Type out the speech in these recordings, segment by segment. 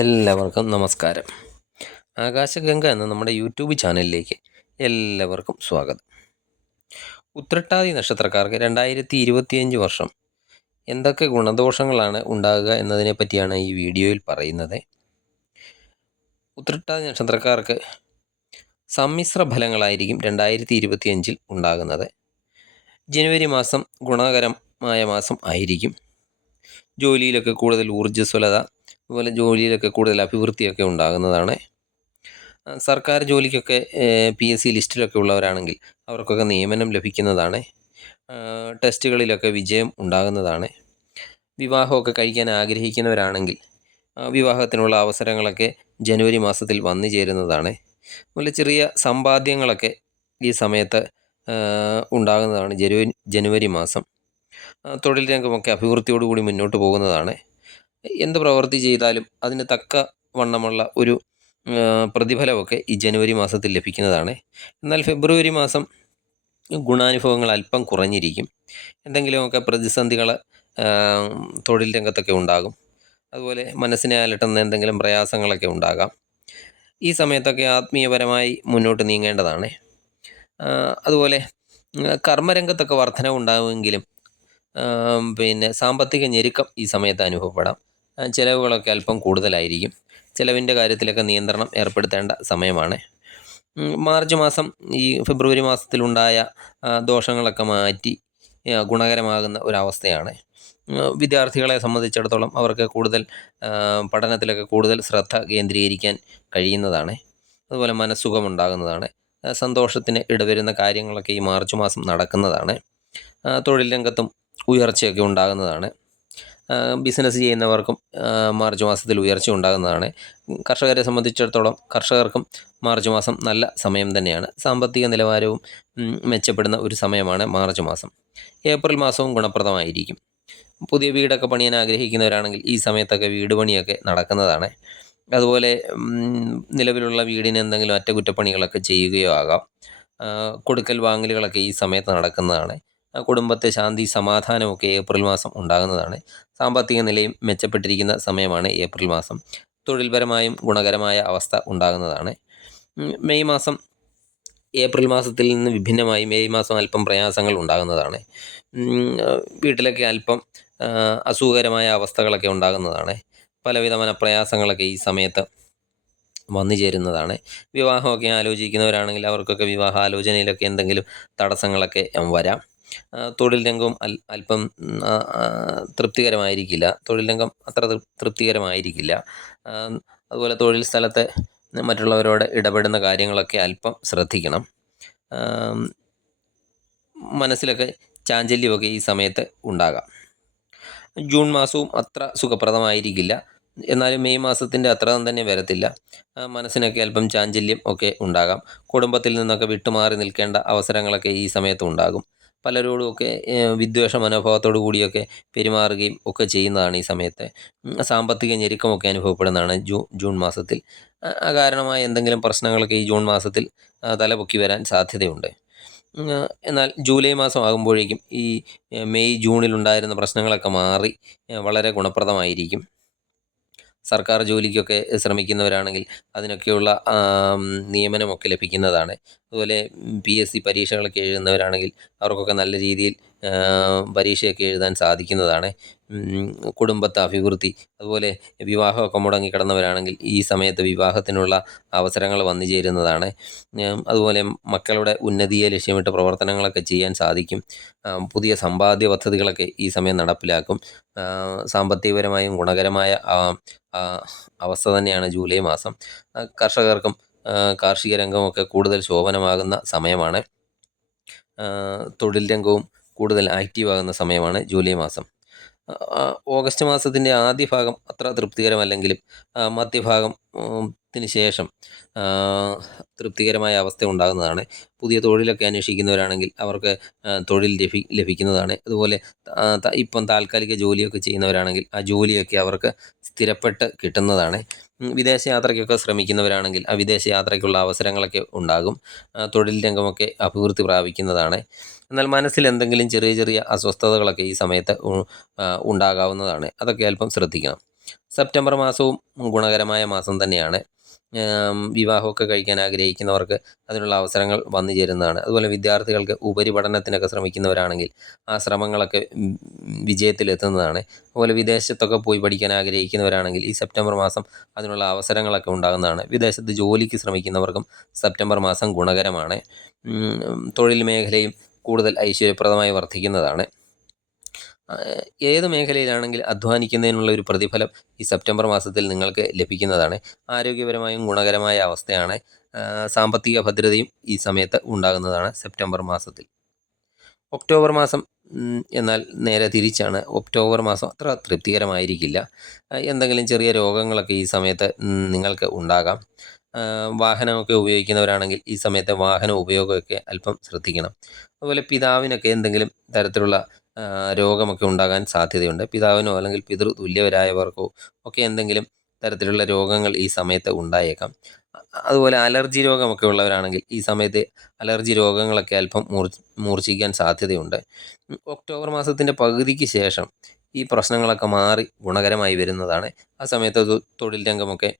എല്ലാവർക്കും നമസ്കാരം. ആകാശഗംഗ എന്ന നമ്മുടെ യൂട്യൂബ് ചാനലിലേക്ക് എല്ലാവർക്കും സ്വാഗതം. ഉത്രട്ടാതി നക്ഷത്രക്കാർക്ക് രണ്ടായിരത്തി ഇരുപത്തിയഞ്ച് വർഷം. എന്തൊക്കെ ഗുണദോഷങ്ങളാണ് ഉണ്ടാകുക എന്നതിനെ പറ്റിയാണ് ഈ വീഡിയോയിൽ പറയുന്നത്. ഉത്രട്ടാതി നക്ഷത്രക്കാർക്ക് സമ്മിശ്ര ഫലങ്ങളായിരിക്കും രണ്ടായിരത്തി ഇരുപത്തിയഞ്ചിൽ ഉണ്ടാകുന്നത്. ജനുവരി മാസം ഗുണകരമായ മാസം ആയിരിക്കും. ജോലിയിലൊക്കെ കൂടുതൽ ഊർജസ്വലത അതുപോലെ ജോലിയിലൊക്കെ കൂടുതൽ അഭിവൃദ്ധിയൊക്കെ ഉണ്ടാകുന്നതാണ്. സർക്കാർ ജോലിക്കൊക്കെ പി എസ് സി ലിസ്റ്റിലൊക്കെ ഉള്ളവരാണെങ്കിൽ അവർക്കൊക്കെ നിയമനം ലഭിക്കുന്നതാണ്. ടെസ്റ്റുകളിലൊക്കെ വിജയം ഉണ്ടാകുന്നതാണ്. വിവാഹമൊക്കെ കഴിക്കാൻ ആഗ്രഹിക്കുന്നവരാണെങ്കിൽ വിവാഹത്തിനുള്ള അവസരങ്ങളൊക്കെ ജനുവരി മാസത്തിൽ വന്നു ചേരുന്നതാണ്. അതുപോലെ ചെറിയ സമ്പാദ്യങ്ങളൊക്കെ ഈ സമയത്ത് ഉണ്ടാകുന്നതാണ് ജനുവരി ജനുവരി മാസം. തൊഴിൽ രംഗമൊക്കെ അഭിവൃദ്ധിയോടുകൂടി മുന്നോട്ട് പോകുന്നതാണ്. എന്ത് പ്രവൃത്തി ചെയ്താലും അതിന് തക്ക വണ്ണമുള്ള ഒരു പ്രതിഫലമൊക്കെ ഈ ജനുവരി മാസത്തിൽ ലഭിക്കുന്നതാണ്. എന്നാൽ ഫെബ്രുവരി മാസം ഗുണാനുഭവങ്ങൾ അല്പം കുറഞ്ഞിരിക്കും. എന്തെങ്കിലുമൊക്കെ പ്രതിസന്ധികൾ തൊഴിൽ രംഗത്തൊക്കെ ഉണ്ടാകും. അതുപോലെ മനസ്സിനെ അലട്ടുന്ന എന്തെങ്കിലും പ്രയാസങ്ങളൊക്കെ ഉണ്ടാകാം. ഈ സമയത്തൊക്കെ ആത്മീയപരമായി മുന്നോട്ട് നീങ്ങേണ്ടതാണ്. അതുപോലെ കർമ്മരംഗത്തൊക്കെ വർധനവുണ്ടാകുമെങ്കിലും പിന്നെ സാമ്പത്തിക ഞെരുക്കം ഈ സമയത്ത് അനുഭവപ്പെടാം. ചിലവുകളൊക്കെ അല്പം കൂടുതലായിരിക്കും. ചിലവിന്റെ കാര്യത്തിലൊക്കെ നിയന്ത്രണം ഏർപ്പെടുത്തേണ്ട സമയമാണ്. മാർച്ച് മാസം ഈ ഫെബ്രുവരി മാസത്തിലുണ്ടായ ദോഷങ്ങളൊക്കെ മാറ്റി ഗുണകരമാകുന്ന ഒരവസ്ഥയാണ്. വിദ്യാർത്ഥികളെ സംബന്ധിച്ചിടത്തോളം അവർക്ക് കൂടുതൽ പഠനത്തിലൊക്കെ കൂടുതൽ ശ്രദ്ധ കേന്ദ്രീകരിക്കാൻ കഴിയുന്നതാണ്. അതുപോലെ മനസ്സുഖമുണ്ടാകുന്നതാണ്. സന്തോഷത്തിന് ഇടവരുന്ന കാര്യങ്ങളൊക്കെ ഈ മാർച്ച് മാസം നടക്കുന്നതാണ്. തൊഴിൽ രംഗത്തും ഉയർച്ചയൊക്കെ ഉണ്ടാകുന്നതാണ്. ബിസിനസ് ചെയ്യുന്നവർക്കും മാർച്ച് മാസത്തിൽ ഉയർച്ച ഉണ്ടാകുന്നതാണ്. കർഷകരെ സംബന്ധിച്ചിടത്തോളം കർഷകർക്കും മാർച്ച് മാസം നല്ല സമയം തന്നെയാണ്. സാമ്പത്തിക നിലവാരവും മെച്ചപ്പെടുന്ന ഒരു സമയമാണ് മാർച്ച് മാസം. ഏപ്രിൽ മാസവും ഗുണപ്രദമായിരിക്കും. പുതിയ വീടൊക്കെ പണിയാൻ ആഗ്രഹിക്കുന്നവരാണെങ്കിൽ ഈ സമയത്തൊക്കെ വീട് പണിയൊക്കെ നടക്കുന്നതാണ്. അതുപോലെ നിലവിലുള്ള വീടിന് എന്തെങ്കിലും അറ്റകുറ്റപ്പണികളൊക്കെ ചെയ്യുകയോ ആകാം. കൊടുക്കൽ വാങ്ങലുകളൊക്കെ ഈ സമയത്ത് നടക്കുന്നതാണ്. കുടുംബത്തെ ശാന്തി സമാധാനമൊക്കെ ഏപ്രിൽ മാസം ഉണ്ടാകുന്നതാണ്. സാമ്പത്തിക നിലയും മെച്ചപ്പെട്ടിരിക്കുന്ന സമയമാണ് ഏപ്രിൽ മാസം. തൊഴിൽപരമായും ഗുണകരമായ അവസ്ഥ ഉണ്ടാകുന്നതാണ്. മെയ് മാസം ഏപ്രിൽ മാസത്തിൽ നിന്ന് വിഭിന്നമായി മെയ് മാസം അല്പം പ്രയാസങ്ങൾ ഉണ്ടാകുന്നതാണ്. വീട്ടിലൊക്കെ അല്പം അസുഖകരമായ അവസ്ഥകളൊക്കെ ഉണ്ടാകുന്നതാണ്. പലവിധ മനപ്രയാസങ്ങളൊക്കെ ഈ സമയത്ത് വന്നു ചേരുന്നതാണ്. വിവാഹമൊക്കെ ആലോചിക്കുന്നവരാണെങ്കിൽ അവർക്കൊക്കെ വിവാഹ ആലോചനയിലൊക്കെ എന്തെങ്കിലും തടസ്സങ്ങളൊക്കെ വരാം. തൊഴിൽ രംഗവും അല്പം തൃപ്തികരമായിരിക്കില്ല. തൊഴിൽ രംഗം അത്ര തൃപ്തികരമായിരിക്കില്ല. അതുപോലെ തൊഴിൽ സ്ഥലത്തെ മറ്റുള്ളവരോട് ഇടപെടുന്ന കാര്യങ്ങളൊക്കെ അല്പം ശ്രദ്ധിക്കണം. മനസ്സിലൊക്കെ ചാഞ്ചല്യമൊക്കെ ഈ സമയത്ത് ഉണ്ടാകാം. ജൂൺ മാസവും അത്ര സുഖപ്രദമായിരിക്കില്ല. എന്നാലും മെയ് മാസത്തിന്റെ അത്ര തന്നെ വരത്തില്ല. മനസ്സിനൊക്കെ അല്പം ചാഞ്ചല്യം ഒക്കെ ഉണ്ടാകാം. കുടുംബത്തിൽ നിന്നൊക്കെ വിട്ടുമാറി നിൽക്കേണ്ട അവസരങ്ങളൊക്കെ ഈ സമയത്ത് ഉണ്ടാകും. പലരോടുമൊക്കെ വിദ്വേഷ മനോഭാവത്തോടു കൂടിയൊക്കെ പെരുമാറുകയും ഒക്കെ ചെയ്യുന്നതാണ് ഈ സമയത്ത്. സാമ്പത്തിക ഞെരുക്കമൊക്കെ അനുഭവപ്പെടുന്നതാണ് ജൂ ജൂൺ മാസത്തിൽ. അകാരണമായ എന്തെങ്കിലും പ്രശ്നങ്ങളൊക്കെ ഈ ജൂൺ മാസത്തിൽ തലപൊക്കി വരാൻ സാധ്യതയുണ്ട്. എന്നാൽ ജൂലൈ മാസം ആകുമ്പോഴേക്കും ഈ മെയ് ജൂണിൽ ഉണ്ടായിരുന്ന പ്രശ്നങ്ങളൊക്കെ മാറി വളരെ ഗുണപ്രദമായിരിക്കും. സർക്കാർ ജോലിക്കൊക്കെ ശ്രമിക്കുന്നവരാണെങ്കിൽ അതിനൊക്കെയുള്ള നിയമനമൊക്കെ ലഭിക്കുന്നതാണ്. അതുപോലെ പി എസ് സി പരീക്ഷകളൊക്കെ എഴുതുന്നവരാണെങ്കിൽ അവർക്കൊക്കെ നല്ല രീതിയിൽ പരീക്ഷയൊക്കെ എഴുതാൻ സാധിക്കുന്നതാണ്. കുടുംബത്തെ അഭിവൃദ്ധി അതുപോലെ വിവാഹമൊക്കെ മുടങ്ങി കിടന്നവരാണെങ്കിൽ ഈ സമയത്ത് വിവാഹത്തിനുള്ള അവസരങ്ങൾ വന്നു ചേരുന്നതാണ്. അതുപോലെ മക്കളുടെ ഉന്നതിയെ ലക്ഷ്യമിട്ട് പ്രവർത്തനങ്ങളൊക്കെ ചെയ്യാൻ സാധിക്കും. പുതിയ സമ്പാദ്യ പദ്ധതികളൊക്കെ ഈ സമയം നടപ്പിലാക്കും. സാമ്പത്തികപരമായും ഗുണകരമായ അവസ്ഥ തന്നെയാണ് ജൂലൈ മാസം. കർഷകർക്കും കാർഷിക രംഗമൊക്കെ കൂടുതൽ ശോഭനമാകുന്ന സമയമാണ്. തൊഴിൽ രംഗവും കൂടുതൽ ആക്റ്റീവ് ആകുന്ന സമയമാണ് ജൂലൈ മാസം. ഓഗസ്റ്റ് മാസത്തിന്റെ ആദ്യ ഭാഗം അത്ര തൃപ്തികരമല്ലെങ്കിലും മധ്യഭാഗം ത്തിന് ശേഷം തൃപ്തികരമായ അവസ്ഥ ഉണ്ടാകുന്നതാണ്. പുതിയ തൊഴിലൊക്കെ അന്വേഷിക്കുന്നവരാണെങ്കിൽ അവർക്ക് തൊഴിൽ ലഭി ലഭിക്കുന്നതാണ്. അതുപോലെ ഇപ്പം താൽക്കാലിക ജോലിയൊക്കെ ചെയ്യുന്നവരാണെങ്കിൽ ആ ജോലിയൊക്കെ അവർക്ക് സ്ഥിരപ്പെട്ട് കിട്ടുന്നതാണ്. വിദേശ യാത്രയ്ക്കൊക്കെ ശ്രമിക്കുന്നവരാണെങ്കിൽ ആ വിദേശ യാത്രയ്ക്കുള്ള അവസരങ്ങളൊക്കെ ഉണ്ടാകും. തൊഴിൽ രംഗമൊക്കെ അഭിവൃദ്ധി പ്രാപിക്കുന്നതാണ്. എന്നാൽ മനസ്സിൽ എന്തെങ്കിലും ചെറിയ ചെറിയ അസ്വസ്ഥതകളൊക്കെ ഈ സമയത്ത് ഉണ്ടാകാവുന്നതാണ്. അതൊക്കെ അല്പം ശ്രദ്ധിക്കണം. സെപ്റ്റംബർ മാസവും ഗുണകരമായ മാസം തന്നെയാണ്. വിവാഹമൊക്കെ കഴിക്കാൻ ആഗ്രഹിക്കുന്നവർക്ക് അതിനുള്ള അവസരങ്ങൾ വന്നു ചേരുന്നതാണ്. അതുപോലെ വിദ്യാർത്ഥികൾക്ക് ഉപരിപഠനത്തിനൊക്കെ ശ്രമിക്കുന്നവരാണെങ്കിൽ ആ ശ്രമങ്ങളൊക്കെ വിജയത്തിലെത്തുന്നതാണ്. അതുപോലെ വിദേശത്തൊക്കെ പോയി പഠിക്കാൻ ആഗ്രഹിക്കുന്നവരാണെങ്കിൽ ഈ സെപ്റ്റംബർ മാസം അതിനുള്ള അവസരങ്ങളൊക്കെ ഉണ്ടാകുന്നതാണ്. വിദേശത്ത് ജോലിക്ക് ശ്രമിക്കുന്നവർക്കും സെപ്റ്റംബർ മാസം ഗുണകരമാണ്. തൊഴിൽ മേഖലയും കൂടുതൽ ഐശ്വര്യപ്രദമായി വർദ്ധിക്കുന്നതാണ്. ഏത് മേഖലയിലാണെങ്കിൽ അധ്വാനിക്കുന്നതിനുള്ള ഒരു പ്രതിഫലം ഈ സെപ്റ്റംബർ മാസത്തിൽ നിങ്ങൾക്ക് ലഭിക്കുന്നതാണ്. ആരോഗ്യപരമായും ഗുണകരമായ അവസ്ഥയാണ് സാമ്പത്തിക ഭദ്രതയും ഈ സമയത്ത് ഉണ്ടാകുന്നതാണ് സെപ്റ്റംബർ മാസത്തിൽ. ഒക്ടോബർ മാസം എന്നാൽ നേരെ തിരിച്ചാണ്. ഒക്ടോബർ മാസം അത്ര തൃപ്തികരമായിരിക്കില്ല. എന്തെങ്കിലും ചെറിയ രോഗങ്ങളൊക്കെ ഈ സമയത്ത് നിങ്ങൾക്ക് ഉണ്ടാകാം. വാഹനമൊക്കെ ഉപയോഗിക്കുന്നവരാണെങ്കിൽ ഈ സമയത്തെ വാഹന ഉപയോഗമൊക്കെ അല്പം ശ്രദ്ധിക്കണം. അതുപോലെ പിതാവിനൊക്കെ എന്തെങ്കിലും തരത്തിലുള്ള രോഗമൊക്കെ ഉണ്ടാകാൻ സാധ്യതയുണ്ട്. പിതാവിനോ അല്ലെങ്കിൽ പിതൃ തുല്യവരായവർക്കോ ഒക്കെ എന്തെങ്കിലും തരത്തിലുള്ള രോഗങ്ങൾ ഈ സമയത്ത് ഉണ്ടായേക്കാം. അതുപോലെ അലർജി രോഗമൊക്കെ ഉള്ളവരാണെങ്കിൽ ഈ സമയത്ത് അലർജി രോഗങ്ങളൊക്കെ അല്പം മൂർ മൂർച്ഛിക്കാൻ സാധ്യതയുണ്ട്. ഒക്ടോബർ മാസത്തിന്റെ പകുതിക്ക് ശേഷം ഈ പ്രശ്നങ്ങളൊക്കെ മാറി ഗുണകരമായി വരുന്നതാണ്. ആ സമയത്ത് തൊഴിൽ രംഗമൊക്കെ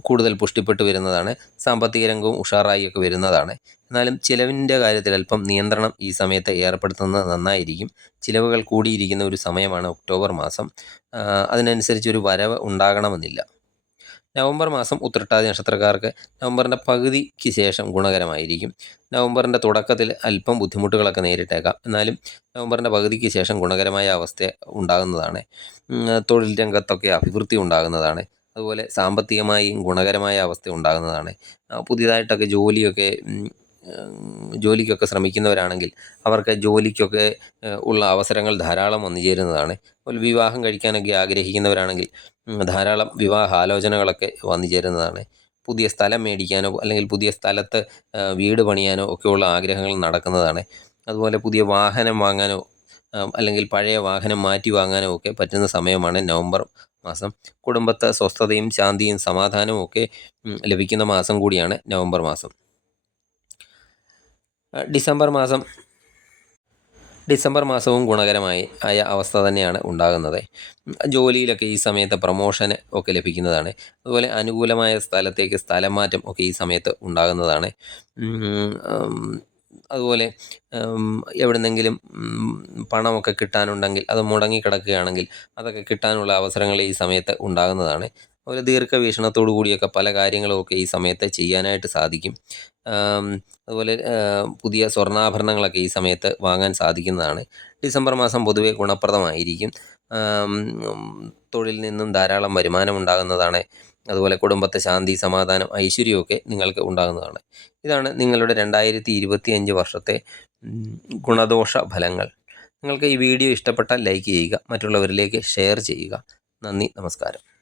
കൂടുതൽ പുഷ്ടിപ്പെട്ട് വരുന്നതാണ്. സാമ്പത്തിക രംഗവും ഉഷാറായിയൊക്കെ വരുന്നതാണ്. എന്നാലും ചിലവിന്റെ കാര്യത്തിൽ അല്പം നിയന്ത്രണം ഈ സമയത്ത് ഏർപ്പെടുത്തുന്നത് നന്നായിരിക്കും. ചിലവുകൾ കൂടിയിരിക്കുന്ന ഒരു സമയമാണ് ഒക്ടോബർ മാസം. അതിനനുസരിച്ച് ഒരു വരവ് ഉണ്ടാകണമെന്നില്ല. നവംബർ മാസം ഉത്രട്ടാതി നക്ഷത്രക്കാർക്ക് നവംബറിന്റെ പകുതിക്ക് ശേഷം ഗുണകരമായിരിക്കും. നവംബറിന്റെ തുടക്കത്തിൽ അല്പം ബുദ്ധിമുട്ടുകളൊക്കെ നേരിട്ടേക്കാം. എന്നാലും നവംബറിന്റെ പകുതിക്ക് ശേഷം ഗുണകരമായ അവസ്ഥ ഉണ്ടാകുന്നതാണ്. തൊഴിൽ രംഗത്തൊക്കെ അഭിവൃദ്ധി ഉണ്ടാകുന്നതാണ്. അതുപോലെ സാമ്പത്തികമായും ഗുണകരമായ അവസ്ഥ ഉണ്ടാകുന്നതാണ്. പുതിയതായിട്ടൊക്കെ ജോലിയൊക്കെ ജോലിക്കൊക്കെ ശ്രമിക്കുന്നവരാണെങ്കിൽ അവർക്ക് ജോലിക്കൊക്കെ ഉള്ള അവസരങ്ങൾ ധാരാളം വന്നു ചേരുന്നതാണ്. അതുപോലെ വിവാഹം കഴിക്കാനൊക്കെ ആഗ്രഹിക്കുന്നവരാണെങ്കിൽ ധാരാളം വിവാഹ ആലോചനകളൊക്കെ വന്നു ചേരുന്നതാണ്. പുതിയ സ്ഥലം മേടിക്കാനോ അല്ലെങ്കിൽ പുതിയ സ്ഥലത്ത് വീട് പണിയാനോ ഒക്കെയുള്ള ആഗ്രഹങ്ങൾ നടക്കുന്നതാണ്. അതുപോലെ പുതിയ വാഹനം വാങ്ങാനോ അല്ലെങ്കിൽ പഴയ വാഹനം മാറ്റി വാങ്ങാനോ ഒക്കെ പറ്റുന്ന സമയമാണ് നവംബർ മാസം. കുടുംബത്തെ സ്വസ്ഥതയും ശാന്തിയും സമാധാനവും ഒക്കെ ലഭിക്കുന്ന മാസം കൂടിയാണ് നവംബർ മാസം. ഡിസംബർ മാസം ഡിസംബർ മാസവും ഗുണകരമായി ആയ അവസ്ഥ തന്നെയാണ് ഉണ്ടാകുന്നത്. ജോലിയിലൊക്കെ ഈ സമയത്ത് പ്രൊമോഷന് ഒക്കെ ലഭിക്കുന്നതാണ്. അതുപോലെ അനുകൂലമായ സ്ഥലത്തേക്ക് സ്ഥലം മാറ്റം ഒക്കെ ഈ സമയത്ത് ഉണ്ടാകുന്നതാണ്. അതുപോലെ എവിടെന്നെങ്കിലും പണമൊക്കെ കിട്ടാനുണ്ടെങ്കിൽ അത് മുടങ്ങി കിടക്കുകയാണെങ്കിൽ അതൊക്കെ കിട്ടാനുള്ള അവസരങ്ങൾ ഈ സമയത്ത് ഉണ്ടാകുന്നതാണ്. അതുപോലെ ദീർഘവീക്ഷണത്തോടു കൂടിയൊക്കെ പല കാര്യങ്ങളുമൊക്കെ ഈ സമയത്ത് ചെയ്യാനായിട്ട് സാധിക്കും. അതുപോലെ പുതിയ സ്വർണാഭരണങ്ങളൊക്കെ ഈ സമയത്ത് വാങ്ങാൻ സാധിക്കുന്നതാണ്. ഡിസംബർ മാസം പൊതുവെ ഗുണപ്രദമായിരിക്കും. തൊഴിൽ നിന്നും ധാരാളം വരുമാനം ഉണ്ടാകുന്നതാണ്. അതുപോലെ കുടുംബത്തെ ശാന്തി സമാധാനം ഐശ്വര്യമൊക്കെ നിങ്ങൾക്ക് ഉണ്ടാകുന്നതാണ്. ഇതാണ് നിങ്ങളുടെ രണ്ടായിരത്തി ഇരുപത്തി അഞ്ച് വർഷത്തെ ഗുണദോഷ ഫലങ്ങൾ. നിങ്ങൾക്ക് ഈ വീഡിയോ ഇഷ്ടപ്പെട്ടാൽ ലൈക്ക് ചെയ്യുക മറ്റുള്ളവരിലേക്ക് ഷെയർ ചെയ്യുക. നന്ദി നമസ്കാരം.